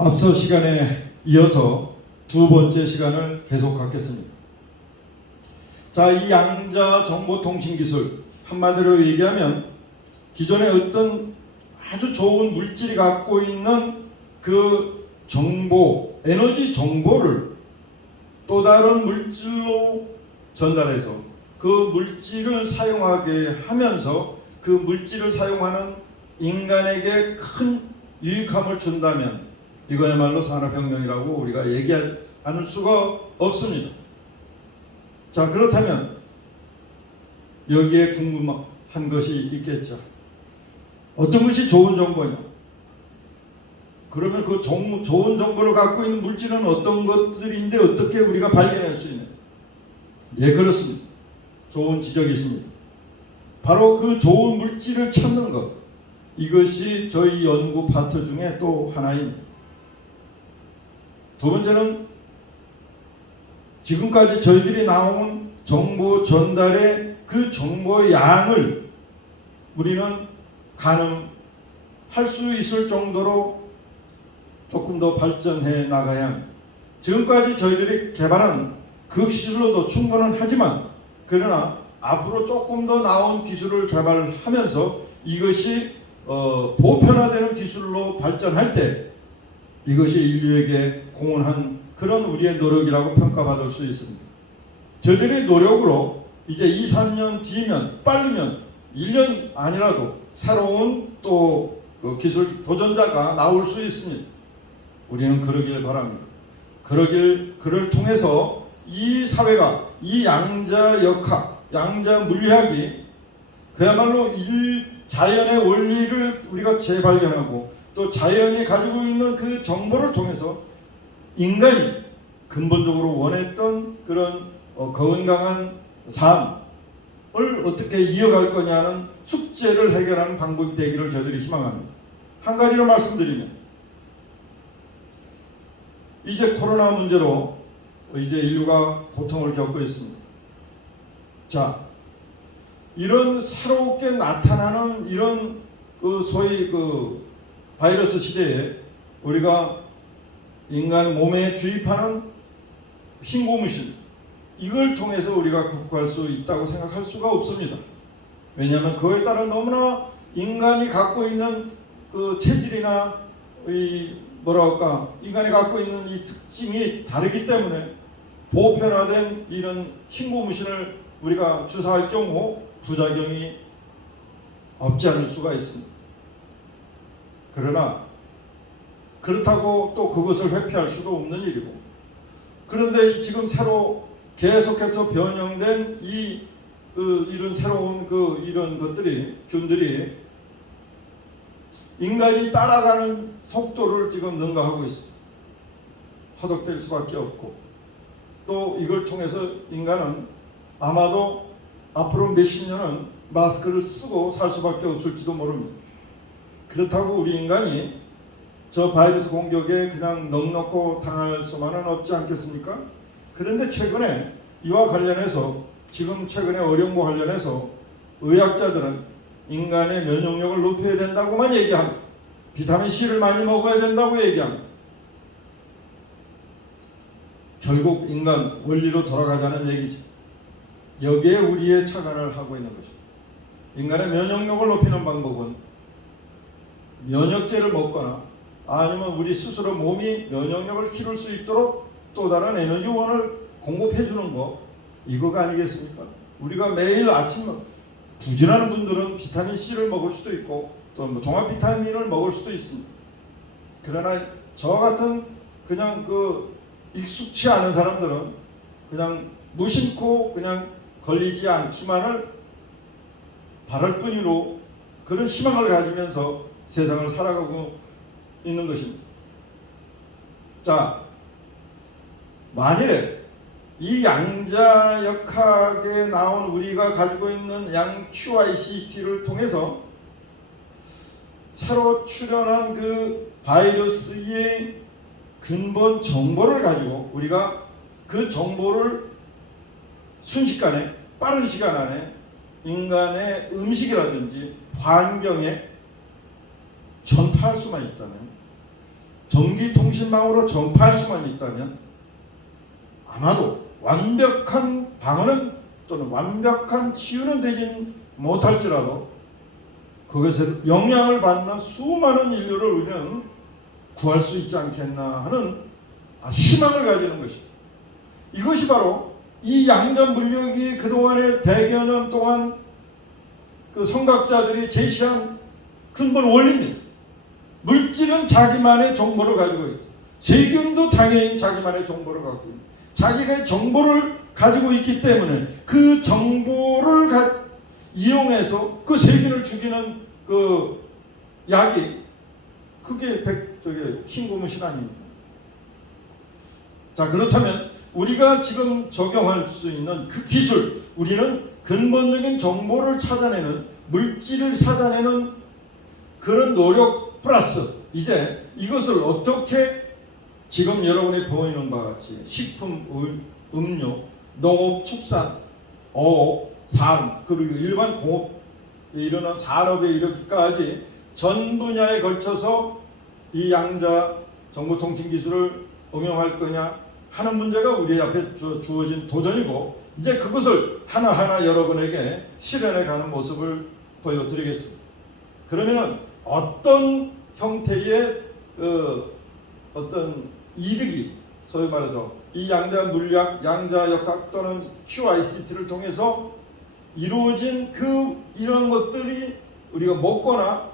앞서 시간에 이어서 두 번째 시간을 계속 갖겠습니다. 자, 이 양자 정보통신 기술, 한마디로 얘기하면 기존의 어떤 아주 좋은 물질이 갖고 있는 그 정보, 에너지 정보를 또 다른 물질로 전달해서 그 물질을 사용하게 하면서 그 물질을 사용하는 인간에게 큰 유익함을 준다면 이거야말로 산업혁명이라고 우리가 얘기할 않을 수가 없습니다. 자, 그렇다면 여기에 궁금한 것이 있겠죠. 어떤 것이 좋은 정보냐? 그러면 그 좋은 정보를 갖고 있는 물질은 어떤 것들인데 어떻게 우리가 발견할 수 있느냐? 예, 그렇습니다. 좋은 지적이십니다. 바로 그 좋은 물질을 찾는 것, 이것이 저희 연구 파트 중에 또 하나입니다. 두 번째는 지금까지 저희들이 나온 정보 전달의 그 정보의 양을 우리는 가능할 수 있을 정도로 조금 더 발전해 나가야 합니다. 지금까지 저희들이 개발한 그 기술로도 충분은 하지만 그러나 앞으로 조금 더 나은 기술을 개발하면서 이것이 보편화되는 기술로 발전할 때 이것이 인류에게 공헌한 그런 우리의 노력이라고 평가받을 수 있습니다. 저들의 노력으로 이제 2, 3년 뒤면 빠르면 1년 아니라도 새로운 또 그 기술 도전자가 나올 수 있습니다. 우리는 그러길 바랍니다. 그를 통해서 이 사회가 이 양자 역학, 양자 물리학이 그야말로 자연의 원리를 우리가 재발견하고 또 자연이 가지고 있는 그 정보를 통해서 인간이 근본적으로 원했던 그런 건강한 삶을 어떻게 이어갈 거냐는 숙제를 해결하는 방법이 되기를 저희들이 희망합니다. 한 가지로 말씀드리면 이제 코로나 문제로 이제 인류가 고통을 겪고 있습니다. 자, 이런 새롭게 나타나는 이런 그 소위 그 바이러스 시대에 우리가 인간 몸에 주입하는 신고무신, 이걸 통해서 우리가 극복할 수 있다고 생각할 수가 없습니다. 왜냐하면 그에 따라 너무나 인간이 갖고 있는 그 체질이나 인간이 갖고 있는 이 특징이 다르기 때문에 보편화된 이런 신고무신을 우리가 주사할 경우 부작용이 없지 않을 수가 있습니다. 그러나 그렇다고 또 그것을 회피할 수도 없는 일이고, 그런데 지금 새로 계속해서 변형된 이런 새로운 이런 균들이 인간이 따라가는 속도를 지금 능가하고 있습니다. 허덕될 수밖에 없고, 또 이걸 통해서 인간은 아마도 앞으로 몇십 년은 마스크를 쓰고 살 수밖에 없을지도 모릅니다. 그렇다고 우리 인간이 저 바이러스 공격에 그냥 넉넉고 당할 수만은 없지 않겠습니까? 그런데 최근에 이와 관련해서 최근에 어려움과 관련해서 의학자들은 인간의 면역력을 높여야 된다고만 얘기합니다. 비타민 C를 많이 먹어야 된다고 얘기합니다. 결국 인간 원리로 돌아가자는 얘기죠. 여기에 우리의 착안을 하고 있는 것입니다. 인간의 면역력을 높이는 방법은 면역제를 먹거나 아니면 우리 스스로 몸이 면역력을 키울 수 있도록 또 다른 에너지원을 공급해 주는 거, 이거가 아니겠습니까? 우리가 매일 아침 부진하는 분들은 비타민 C를 먹을 수도 있고 또 종합 비타민을 먹을 수도 있습니다. 그러나 저 같은 그냥 익숙치 않은 사람들은 그냥 무심코 그냥 걸리지 않기만을 바랄 뿐이로 그런 희망을 가지면서 세상을 살아가고 있는 것입니다. 자, 만일에 이 양자 역학에 나온 우리가 가지고 있는 양 QICT를 통해서 새로 출현한 그 바이러스의 근본 정보를 가지고 우리가 그 정보를 순식간에 빠른 시간 안에 인간의 음식이라든지 환경에 전파할 수만 있다면 전기통신망으로 전파할 수만 있다면 아마도 완벽한 방어는 또는 완벽한 치유는 되진 못할지라도 그것에 영향을 받는 수많은 인류를 우리는 구할 수 있지 않겠나 하는 희망을 가지는 것입니다. 이것이 바로 이 양자물력이 그동안의 100여 년 동안 그 성각자들이 제시한 근본 원리입니다. 물질은 자기만의 정보를 가지고 있고 세균도 당연히 자기만의 정보를 갖고 있고 자기가 정보를 가지고 있기 때문에 그 정보를 이용해서 그 세균을 죽이는 그 약이 그게 흰고무신 아닙니까? 자, 그렇다면 우리가 지금 적용할 수 있는 그 기술, 우리는 근본적인 정보를 찾아내는, 물질을 찾아내는 그런 노력 플러스 이제 이것을 어떻게 지금 여러분이 보이는 바와 같이 식품, 음료, 농업, 축산, 어업, 산업, 그리고 일반 공업에 일어난 산업에 이르기까지 전 분야에 걸쳐서 이 양자 정보통신 기술을 응용할 거냐 하는 문제가 우리 앞에 주어진 도전이고, 이제 그것을 하나하나 여러분에게 실현해 가는 모습을 보여드리겠습니다. 그러면 어떤 형태의 어떤 이득이 소위 말해서 이 양자 물리학, 양자 역학 또는 QICT를 통해서 이루어진 이런 것들이 우리가 먹거나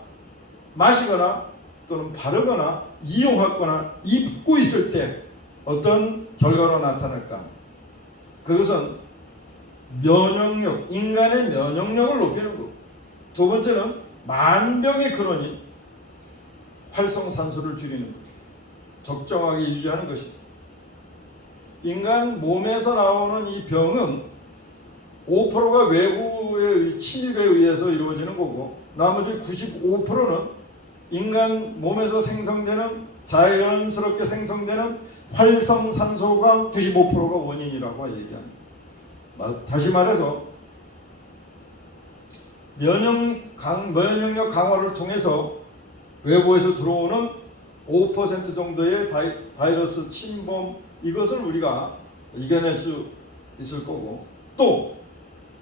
마시거나 또는 바르거나 이용하거나 입고 있을 때 어떤 결과로 나타날까? 그것은 면역력, 인간의 면역력을 높이는 거고, 두 번째는 만병의 근원인 활성산소를 줄이는 것, 적정하게 유지하는 것입니다. 인간 몸에서 나오는 이 병은 5%가 외부의 침입에 의해서 이루어지는 거고, 나머지 95%는 인간 몸에서 생성되는, 자연스럽게 생성되는 활성산소가 95%가 원인이라고 얘기합니다. 다시 말해서 면역력 강화를 통해서 외부에서 들어오는 5% 정도의 바이러스 침범, 이것을 우리가 이겨낼 수 있을 거고, 또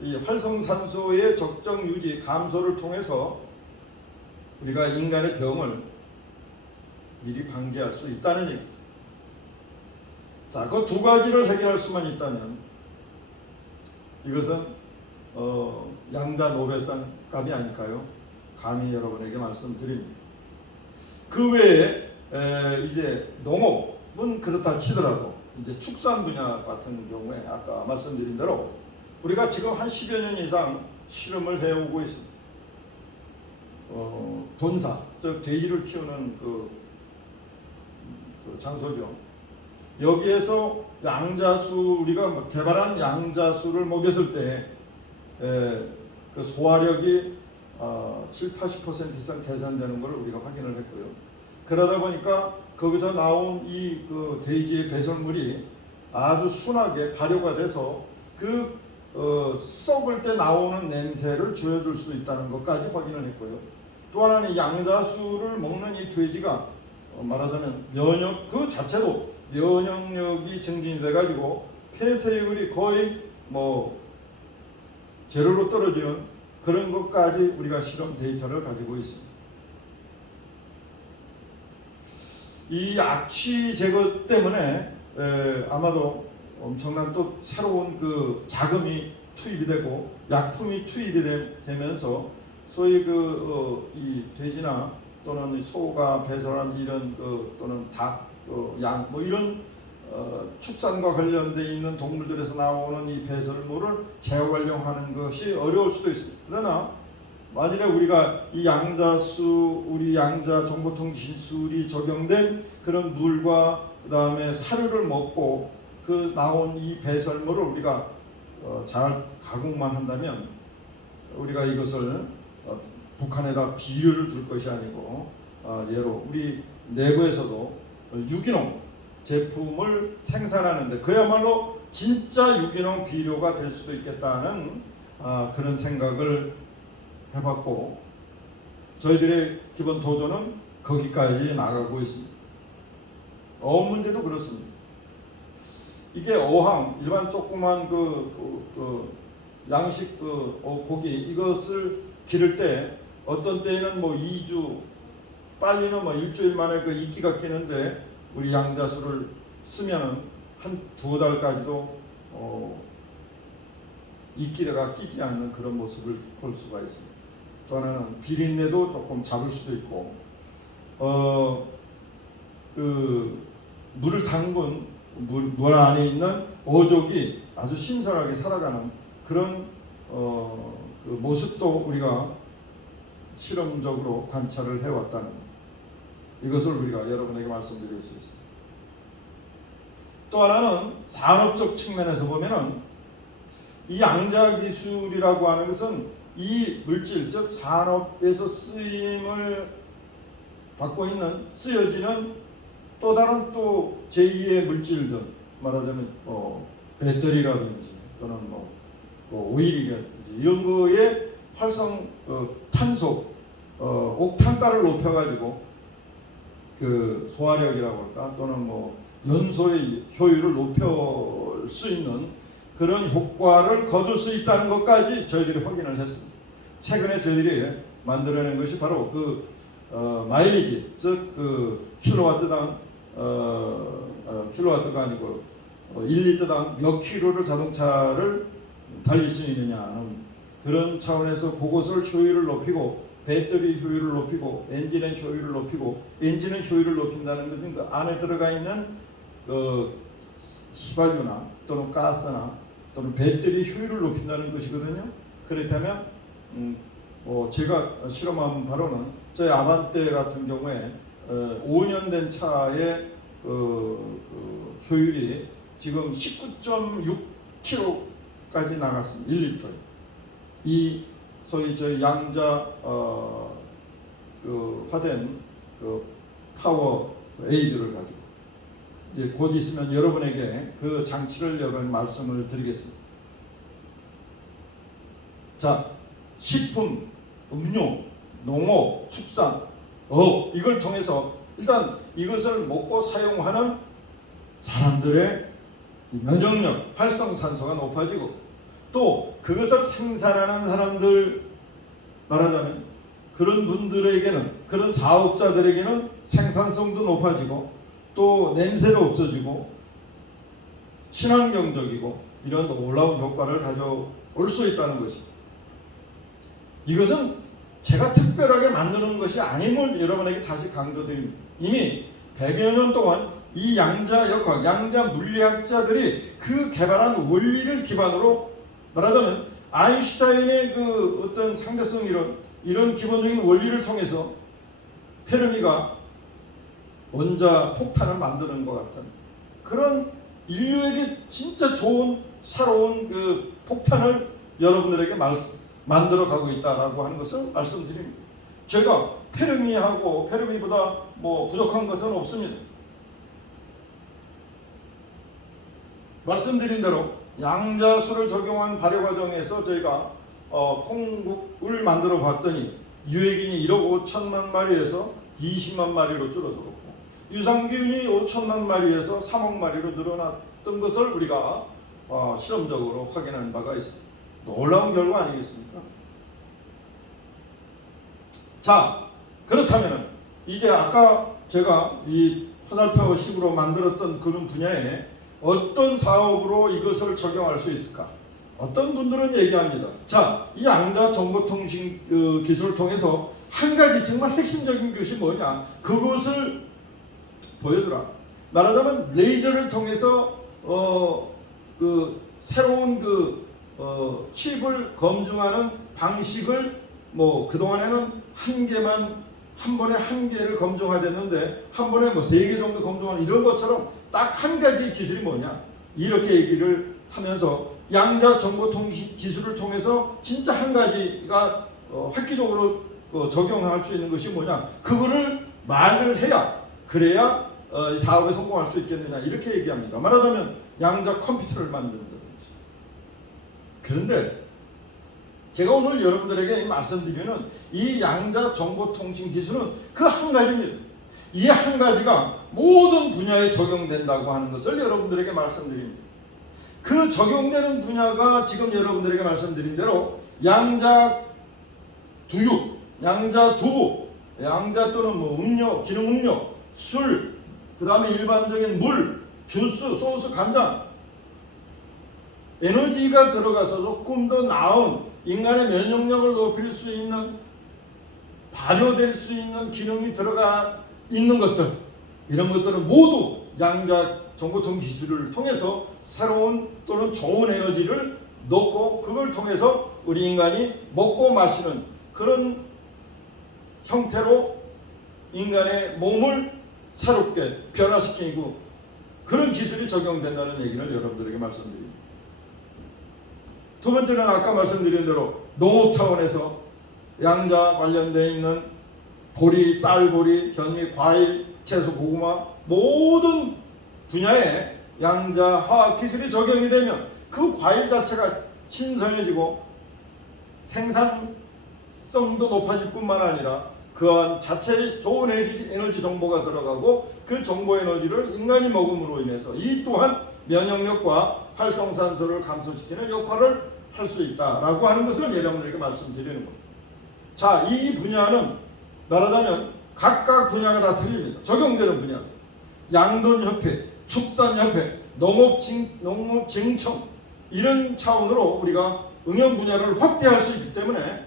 이 활성산소의 적정 유지, 감소를 통해서 우리가 인간의 병을 미리 방지할 수 있다는 얘기입니다. 자, 그 두 가지를 해결할 수만 있다면 이것은 양자 노벨상 값이 아닐까요? 감히 여러분에게 말씀드립니다. 그 외에 이제 농업은 그렇다 치더라도 이제 축산 분야 같은 경우에 아까 말씀드린 대로 우리가 지금 한 10여 년 이상 실험을 해오고 있습니다. 돈사, 즉 돼지를 키우는 그 장소죠. 여기에서 양자수, 우리가 개발한 양자수를 먹였을 때 그 소화력이 70-80% 이상 개선되는 것을 우리가 확인을 했고요. 그러다 보니까 거기서 나온 이 그 돼지의 배설물이 아주 순하게 발효가 돼서 썩을 때 나오는 냄새를 줄여줄 수 있다는 것까지 확인을 했고요. 또 하나는 양자수를 먹는 이 돼지가 말하자면 면역 그 자체도 면역력이 증진이 돼가지고 폐쇄율이 거의 제로로 떨어지는 그런 것까지 우리가 실험 데이터를 가지고 있습니다. 이 악취 제거 때문에 아마도 엄청난 또 새로운 그 자금이 투입이 되고 약품이 투입이 되면서 소위 이 돼지나 또는 소가 배설한 이런 또는 닭, 양 이런 축산과 관련돼 있는 동물들에서 나오는 이 배설물을 재활용하는 것이 어려울 수도 있습니다. 그러나 만일에 우리가 이 양자수, 우리 양자 정보통신술이 적용된 그런 물과 그 다음에 사료를 먹고 그 나온 이 배설물을 우리가 잘 가공만 한다면 우리가 이것을 북한에다 비료를 줄 것이 아니고 예로 우리 내부에서도 유기농 제품을 생산하는데 그야말로 진짜 유기농 비료가 될 수도 있겠다는 그런 생각을 해봤고, 저희들의 기본 도전은 거기까지 나가고 있습니다. 어업 문제도 그렇습니다. 이게 어항, 일반 조그만 양식 고기 이것을 기를 때 어떤 때에는 뭐 2주, 빨리는 뭐 일주일 만에 그 이끼가 끼는데 우리 양자수를 쓰면은 한 2달까지도 이끼가 끼지 않는 그런 모습을 볼 수가 있습니다. 또 하나는 비린내도 조금 잡을 수도 있고, 물을 담근 물 안에 있는 어족이 아주 신선하게 살아가는 그런 그 모습도 우리가 실험적으로 관찰을 해왔다는 이것을 우리가 여러분에게 말씀드리고 있습니다. 또 하나는 산업적 측면에서 보면은 이 양자 기술이라고 하는 것은 이 물질, 즉 산업에서 쓰임을 받고 있는 쓰여지는 또 다른 또 제2의 물질들, 말하자면 배터리라든지 또는 오일이라든지 이런 거에 탄소, 옥탄가를 높여가지고 그 소화력이라고 할까 또는 연소의 효율을 높일 수 있는 그런 효과를 거둘 수 있다는 것까지 저희들이 확인을 했습니다. 최근에 저희들이 만들어낸 것이 바로 그 마일리지, 즉 그 킬로와트당 킬로와트가 아니고 1리터당 몇 킬로를 자동차를 달릴 수 있느냐 하는 그런 차원에서 그것을 효율을 높이고 배터리 효율을 높이고 엔진의 효율을 높이고 엔진의 효율을 높인다는 것은 그 안에 들어가 있는 그 휘발유나 또는 가스나 또는 배터리 효율을 높인다는 것이거든요. 그렇다면 제가 실험한 바로는 저희 아반떼 같은 경우에 5년 된 차의 효율이 지금 19.6km까지 나갔습니다. 1리터에. 이 소위 저희 양자 화된 그 파워 에이드를 가지고 이제 곧 있으면 여러분에게 그 장치를 여러분 말씀을 드리겠습니다. 자, 식품, 음료, 농업, 축산, 이걸 통해서 일단 이것을 먹고 사용하는 사람들의 면역력, 활성산소가 높아지고 또 그것을 생산하는 사람들, 말하자면 그런 분들에게는, 그런 사업자들에게는 생산성도 높아지고 또 냄새도 없어지고 친환경적이고 이런 놀라운 효과를 가져올 수 있다는 것입니다. 이것은 제가 특별하게 만드는 것이 아님을 여러분에게 다시 강조드립니다. 이미 100여 년 동안 이 양자 역학, 양자 물리학자들이 그 개발한 원리를 기반으로, 말하자면 아인슈타인의 그 어떤 상대성 이런 기본적인 원리를 통해서 페르미가 원자 폭탄을 만드는 것 같은 그런 인류에게 진짜 좋은 새로운 그 폭탄을 여러분들에게 만들어 가고 있다라고 하는 것을 말씀드립니다. 제가 페르미보다 부족한 것은 없습니다. 말씀드린 대로 양자수를 적용한 발효 과정에서 저희가 콩국을 만들어 봤더니 유해균이 1억 5천만 마리에서 20만 마리로 줄어들었고 유산균이 5천만 마리에서 3억 마리로 늘어났던 것을 우리가 실험적으로 확인한 바가 있습니다. 놀라운 결과 아니겠습니까? 자, 그렇다면 이제 아까 제가 이 화살표식으로 만들었던 그런 분야에 어떤 사업으로 이것을 적용할 수 있을까? 어떤 분들은 얘기합니다. 자, 이 양자 정보통신 기술을 통해서 한 가지 정말 핵심적인 것이 뭐냐? 그것을 보여주라. 말하자면 레이저를 통해서 새로운 칩을 검증하는 방식을 그동안에는 한 번에 한 개를 검증하였는데 한 번에 3개 정도 검증하는 이런 것처럼 딱 한 가지 기술이 뭐냐? 이렇게 얘기를 하면서 양자 정보통신 기술을 통해서 진짜 한 가지가 획기적으로 적용할 수 있는 것이 뭐냐? 그거를 말을 해야 그래야 사업에 성공할 수 있겠느냐 이렇게 얘기합니다. 말하자면 양자 컴퓨터를 만든다든지. 그런데 제가 오늘 여러분들에게 말씀드리는 이 양자 정보통신 기술은 그 한 가지입니다. 이 한 가지가 모든 분야에 적용된다고 하는 것을 여러분들에게 말씀드립니다. 그 적용되는 분야가 지금 여러분들에게 말씀드린 대로 양자 두육, 양자 두부, 양자 또는 뭐 음료, 기름 음료, 술, 그 다음에 일반적인 물, 주스, 소스, 간장, 에너지가 들어가서 조금 더 나은 인간의 면역력을 높일 수 있는, 발효될 수 있는 기능이 들어가 있는 것들, 이런 것들은 모두 양자 정보통 기술을 통해서 새로운 또는 좋은 에너지를 넣고 그걸 통해서 우리 인간이 먹고 마시는 그런 형태로 인간의 몸을 새롭게 변화시키고 그런 기술이 적용된다는 얘기를 여러분들에게 말씀드립니다. 두 번째는 아까 말씀드린 대로 농업 차원에서 양자 관련되어 있는 보리, 쌀보리, 현미, 과일, 채소, 고구마 모든 분야에 양자 화학 기술이 적용이 되면 그 과일 자체가 신선해지고 생산성도 높아질 뿐만 아니라 그 안 자체에 좋은 에너지 정보가 들어가고 그 정보 에너지를 인간이 먹음으로 인해서 이 또한 면역력과 활성산소를 감소시키는 역할을 할 수 있다라고 하는 것을 여러분들에게 말씀드리는 겁니다. 자, 이 분야는 말하자면 각각 분야가 다 틀립니다. 적용되는 분야. 양돈협회, 축산협회, 농업증청 이런 차원으로 우리가 응용 분야를 확대할 수 있기 때문에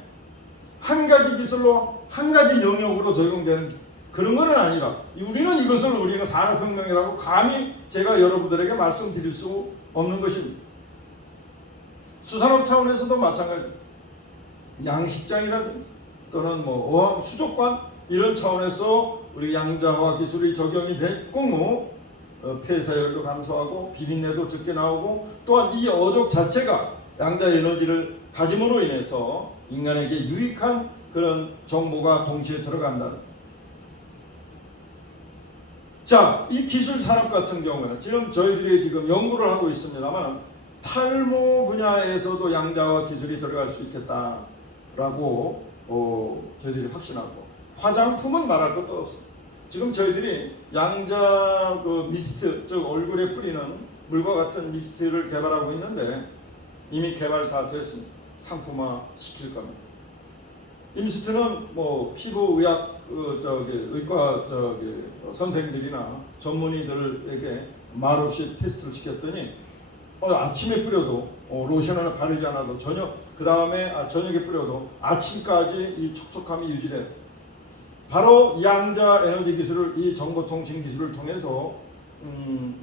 한 가지 기술로 한 가지 영역으로 적용되는 그런 것은 아니라 우리는 산업혁명이라고 감히 제가 여러분들에게 말씀드릴 수 없는 것입니다. 수산업 차원에서도 마찬가지입니다. 양식장이라든지 또는 뭐 어항 수족관 이런 차원에서 우리 양자화 기술이 적용이 될 경우 폐사율도 감소하고 비린내도 적게 나오고 또한 이 어족 자체가 양자 에너지를 가짐으로 인해서 인간에게 유익한 그런 정보가 동시에 들어간다. 자, 이 기술 산업 같은 경우는 지금 저희들이 지금 연구를 하고 있습니다만 탈모 분야에서도 양자화 기술이 들어갈 수 있겠다라고 저희들이 확신하고 화장품은 말할 것도 없습니다. 지금 저희들이 양자 미스트, 즉 얼굴에 뿌리는 물과 같은 미스트를 개발하고 있는데 이미 개발 다 됐습니다. 상품화 시킬 겁니다. 이 미스트는 뭐 피부의학 의과 선생들이나 전문의들에게 말없이 테스트를 시켰더니 아침에 뿌려도 로션을 바르지 않아도 저녁에 뿌려도 아침까지 이 촉촉함이 유지돼. 바로 양자 에너지 기술을 이 정보통신 기술을 통해서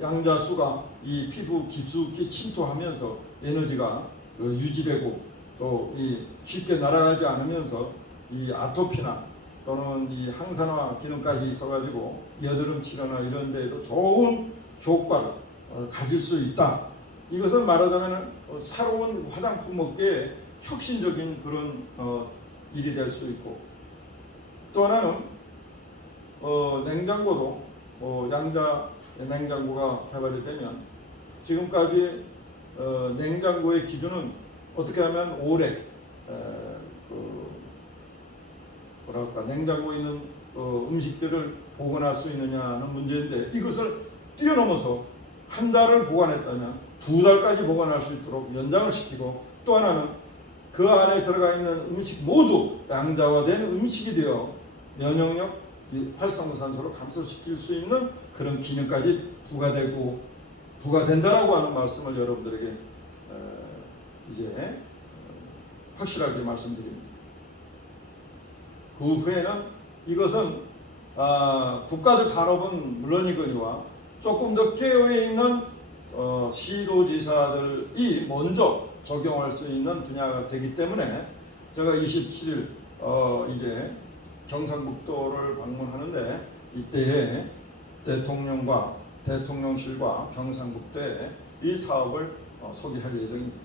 양자수가 이 피부 깊숙이 침투하면서 에너지가 유지되고 또 이 쉽게 날아가지 않으면서 이 아토피나 또는 이 항산화 기능까지 있어가지고 여드름 치료나 이런 데에도 좋은 효과를 가질 수 있다. 이것을 말하자면 새로운 화장품 업계의 혁신적인 그런 일이 될 수 있고 또 하나는 냉장고도 양자 냉장고가 개발이 되면 지금까지 냉장고의 기준은 어떻게 하면 오래 냉장고에 있는 음식들을 보관할 수 있느냐는 문제인데 이것을 뛰어넘어서 한 달을 보관했다면 2달까지 보관할 수 있도록 연장을 시키고 또 하나는 그 안에 들어가 있는 음식 모두 양자화된 음식이 되어 면역력, 활성산소를 감소시킬 수 있는 그런 기능까지 부과된다라고 하는 말씀을 여러분들에게 이제 확실하게 말씀드립니다. 그 후에는 이것은 국가적 산업은 물론이거니와 조금 더 깨어있는 있는 시도지사들이 먼저 적용할 수 있는 분야가 되기 때문에 제가 27일 이제 경상북도를 방문하는데 이때에 대통령실과 경상북도에 이 사업을 소개할 예정입니다.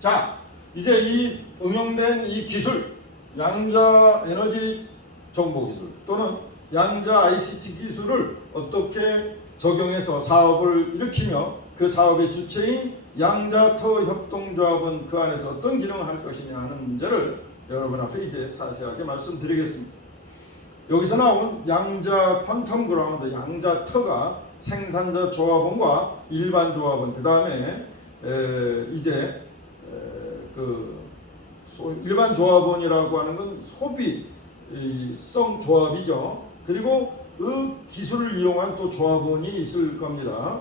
자, 이제 이 응용된 이 기술, 양자 에너지 정보 기술 또는 양자 ICT 기술을 어떻게 적용해서 사업을 일으키며 그 사업의 주체인 양자터 협동조합은 그 안에서 어떤 기능을 할 것이냐 하는 문제를 여러분 앞에 이제 자세하게 말씀드리겠습니다. 여기서 나온 양자 퀀텀 그라운드, 양자터가 생산자 조합원과 일반 조합원, 그 다음에 이제 일반 조합원이라고 하는 건 소비성 조합이죠. 그리고 그 기술을 이용한 또 조합원이 있을 겁니다.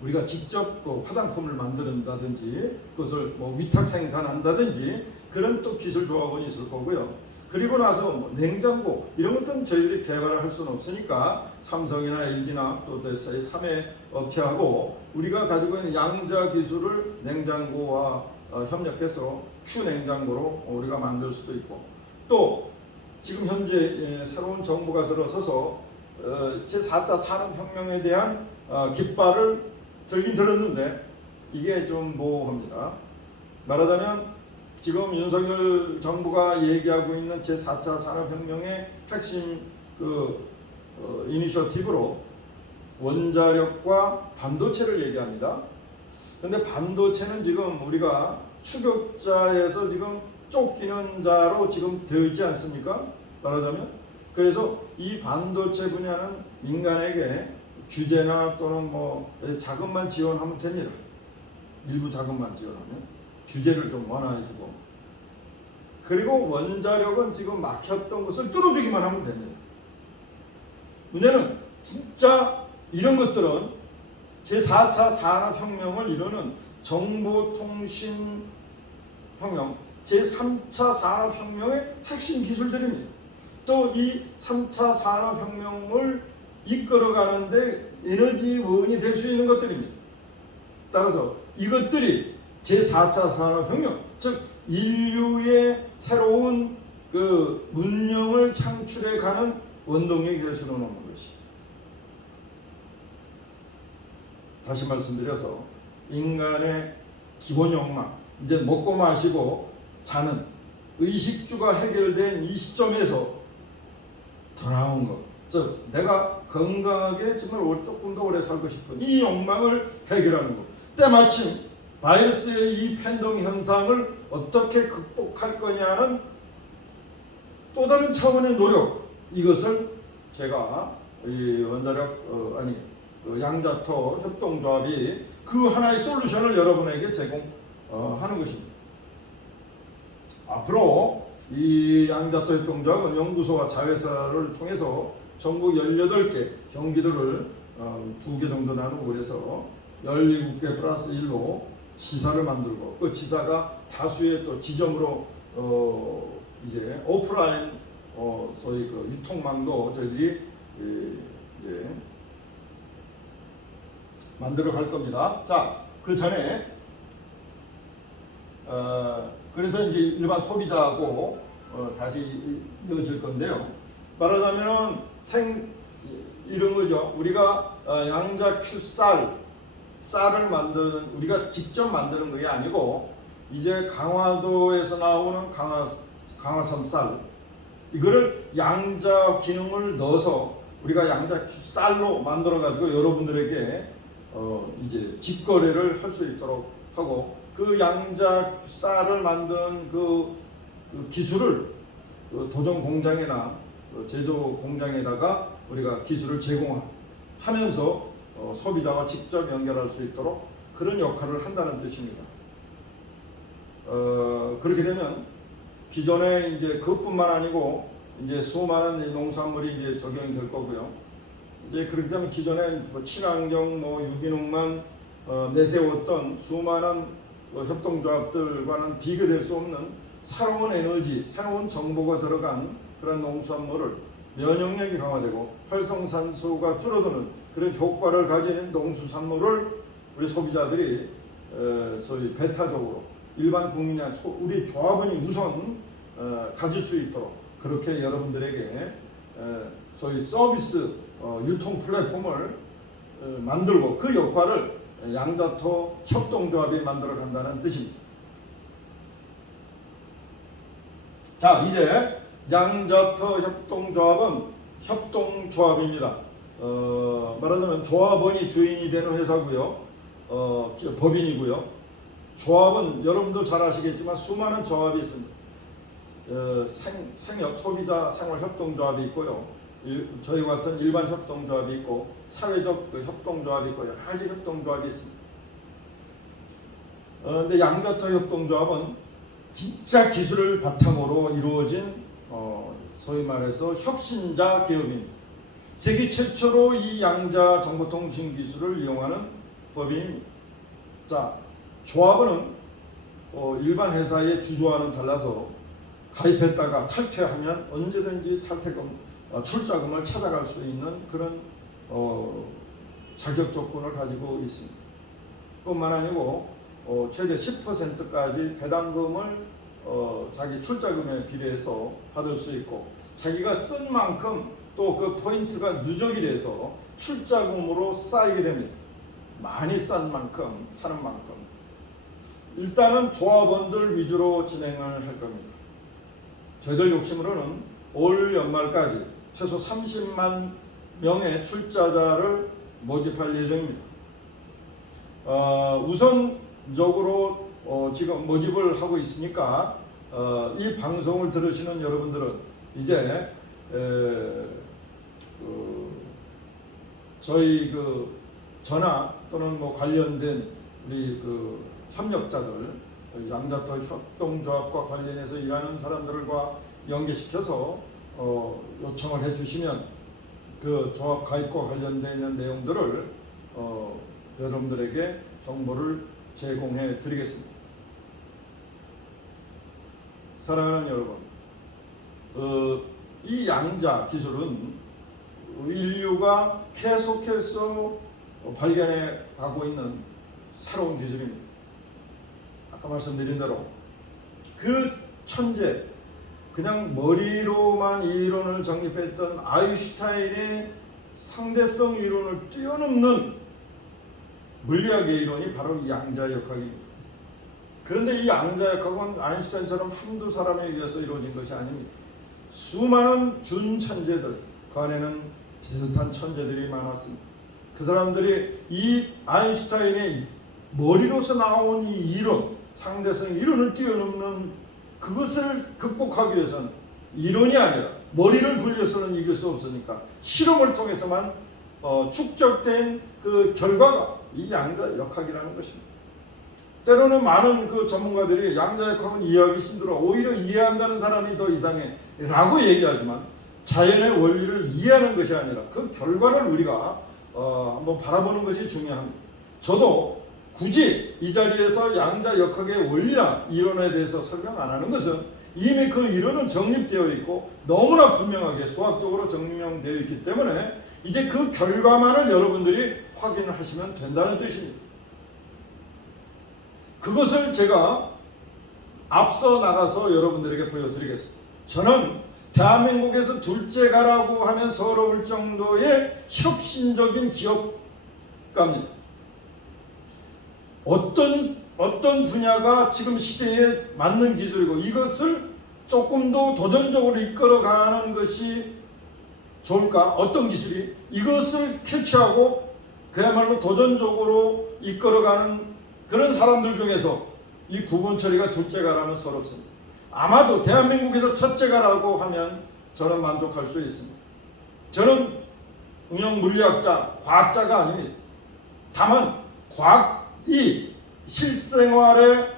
우리가 직접 화장품을 만든다든지 그것을 위탁 생산한다든지 그런 또 기술 조합원이 있을 거고요. 그리고 나서 냉장고 이런 것들은 저희들이 개발을 할 수는 없으니까 삼성이나 LG나 또 대사의 3회 업체하고 우리가 가지고 있는 양자 기술을 냉장고와 협력해서 Q 냉장고로 우리가 만들 수도 있고, 또 지금 현재 새로운 정부가 들어서서 제4차 산업혁명에 대한 깃발을 들긴 들었는데 이게 좀 모호합니다. 말하자면 지금 윤석열 정부가 얘기하고 있는 제4차 산업혁명의 핵심 이니셔티브로 원자력과 반도체를 얘기합니다. 그런데 반도체는 지금 우리가 추격자에서 지금 쫓기는 자로 지금 되어 있지 않습니까? 말하자면. 그래서 이 반도체 분야는 민간에게 규제나 또는 자금만 지원하면 됩니다. 일부 자금만 지원하면 규제를 좀 완화해주고, 그리고 원자력은 지금 막혔던 것을 뚫어주기만 하면 됩니다. 문제는 진짜 이런 것들은 제4차 산업혁명을 이루는 정보통신혁명, 제3차 산업혁명의 핵심 기술들입니다. 또 이 3차 산업혁명을 이끌어가는데 에너지원이 될 수 있는 것들입니다. 따라서 이것들이 제4차 산업혁명, 즉 인류의 새로운 문명을 창출해가는 원동력이 될 수는 없는 것이. 다시 말씀드려서 인간의 기본 욕망, 이제 먹고 마시고 자는 의식주가 해결된 이 시점에서 더 나은 것, 즉 내가 건강하게 정말 조금 더 오래 살고 싶은 이 욕망을 해결하는 것. 때마침 바이러스의 이 팬덤 현상을 어떻게 극복할 거냐는 또 다른 차원의 노력, 이것을 제가 이 원자력 양자터 협동조합이 그 하나의 솔루션을 여러분에게 제공하는 것입니다. 앞으로 이 양자터 협동조합은 연구소와 자회사를 통해서 전국 18개 경기도를 2개 정도 나누고 그래서 17개 플러스 1로 지사를 만들고, 그 지사가 다수의 또 지점으로 이제 오프라인 소위 유통망도 저희들이 이제 만들어 갈 겁니다. 자, 그 전에 그래서 이제 일반 소비자하고 다시 이어질 건데요. 말하자면은 이런 거죠. 우리가 양자 큐 쌀을 만드는, 우리가 직접 만드는 게 아니고 이제 강화도에서 나오는 강화섬 쌀, 이거를 양자 기능을 넣어서 우리가 양자 큐 쌀로 만들어 가지고 여러분들에게 이제 직거래를 할 수 있도록 하고, 그 양자 쌀을 만드는 그 기술을 도전 공장이나 제조 공장에다가 우리가 기술을 제공하면서 소비자와 직접 연결할 수 있도록 그런 역할을 한다는 뜻입니다. 그렇게 되면 기존에 이제 그것뿐만 아니고 이제 수많은 농산물이 이제 적용이 될 거고요. 이제 그렇게 되면 기존에 친환경 유기농만 내세웠던 수많은 협동조합들과는 비교될 수 없는 새로운 에너지, 새로운 정보가 들어간 그런 농산물을 면역력이 강화되고 활성산소가 줄어드는 그런 효과를 가지는 농수산물을 우리 소비자들이 소위 배타적으로 일반 국민이 우리 조합원이 우선 가질 수 있도록 그렇게 여러분들에게 소위 서비스 유통 플랫폼을 만들고, 그 역할을 양자터 협동조합이 만들어 간다는 뜻입니다. 자, 이제 양자터 협동조합은 협동조합입니다. 말하자면 조합원이 주인이 되는 회사고요. 법인이고요. 조합은 여러분도 잘 아시겠지만 수많은 조합이 있습니다. 생협 소비자 생활협동조합이 있고요. 저희와 같은 일반 협동조합이 있고 사회적 협동조합이 있고 여러 가지 협동조합이 있습니다. 근데 양자터 협동조합은 진짜 기술을 바탕으로 이루어진 소위 말해서 혁신자 기업입니다. 세계 최초로 이 양자 정보통신 기술을 이용하는 법인입니다. 자, 조합원은 일반 회사의 주주와는 달라서 가입했다가 탈퇴하면 언제든지 출자금을 찾아갈 수 있는 그런 자격 조건을 가지고 있습니다. 뿐만 아니고 최대 10%까지 배당금을 자기 출자금에 비례해서 받을 수 있고 자기가 쓴 만큼 또 그 포인트가 누적이 돼서 출자금으로 쌓이게 됩니다. 많이 싼 만큼 사는 만큼 일단은 조합원들 위주로 진행을 할 겁니다. 저희들 욕심으로는 올 연말까지 최소 30만 명의 출자자를 모집할 예정입니다. 우선적으로 지금 모집을 하고 있으니까 이 방송을 들으시는 여러분들은 이제 저희 전화 또는 관련된 우리 협력자들 양자터 협동조합과 관련해서 일하는 사람들과 연계시켜서 요청을 해주시면 그 조합 가입과 관련되어 있는 내용들을 여러분들에게 정보를 제공해 드리겠습니다. 사랑하는 여러분, 이 양자 기술은 인류가 계속해서 발견해 가고 있는 새로운 기술입니다. 아까 말씀드린 대로 그 천재, 그냥 머리로만 이 이론을 정립했던 아인슈타인의 상대성 이론을 뛰어넘는 물리학의 이론이 바로 이 양자 역학입니다. 그런데 이 양자 역학은 아인슈타인처럼 한두 사람에 의해서 이루어진 것이 아닙니다. 수많은 준천재들, 그 안에는 비슷한 천재들이 많았습니다. 그 사람들이 이 아인슈타인의 머리로서 나온 이 이론, 상대성 이론을 뛰어넘는 그것을 극복하기 위해서는 이론이 아니라 머리를 굴려서는 이길 수 없으니까 실험을 통해서만 축적된 그 결과가 이 양자 역학이라는 것입니다. 때로는 많은 전문가들이 양자 역학은 이해하기 힘들어, 오히려 이해한다는 사람이 더 이상해 라고 얘기하지만 자연의 원리를 이해하는 것이 아니라 그 결과를 우리가 한번 바라보는 것이 중요합니다. 저도 굳이 이 자리에서 양자 역학의 원리나 이론에 대해서 설명 안 하는 것은 이미 그 이론은 정립되어 있고 너무나 분명하게 수학적으로 증명되어 있기 때문에 이제 그 결과만을 여러분들이 확인을 하시면 된다는 뜻입니다. 그것을 제가 앞서 나가서 여러분들에게 보여드리겠습니다. 저는 대한민국에서 둘째가라고 하면 서러울 정도의 혁신적인 기업가입니다. 어떤 분야가 지금 시대에 맞는 기술이고 이것을 조금 더 도전적으로 이끌어가는 것이 좋을까? 어떤 기술이 이것을 캐치하고 그야말로 도전적으로 이끌어가는 그런 사람들 중에서 이 구분 처리가 둘째가라면 서럽습니다. 아마도 대한민국에서 첫째가라고 하면 저는 만족할 수 있습니다. 저는 응용 물리학자, 과학자가 아닙니다. 다만 과학이 실생활에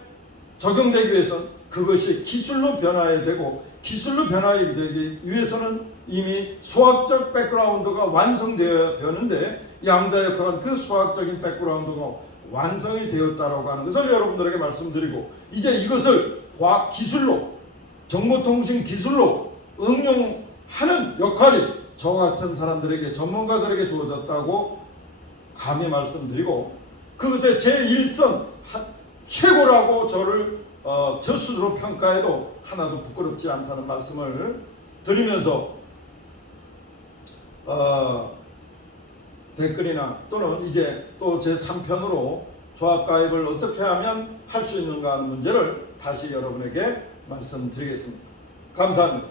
적용되기 위해서는 그것이 기술로 변화해야 되고 기술로 변화되기 위해서는 이미 수학적 백그라운드가 완성되어야 되는데 양자 역학은 그 수학적인 백그라운드가 완성이 되었다라고 하는 것을 여러분들에게 말씀드리고 이제 이것을 과학 기술로 정보통신 기술로 응용하는 역할이 저 같은 사람들에게 전문가들에게 주어졌다고 감히 말씀드리고 그것의 제1선 최고라고 저를 저 스스로 평가해도 하나도 부끄럽지 않다는 말씀을 드리면서 댓글이나 또는 이제 또 제3편으로 조합 가입을 어떻게 하면 할 수 있는가 하는 문제를 다시 여러분에게 말씀드리겠습니다. 감사합니다.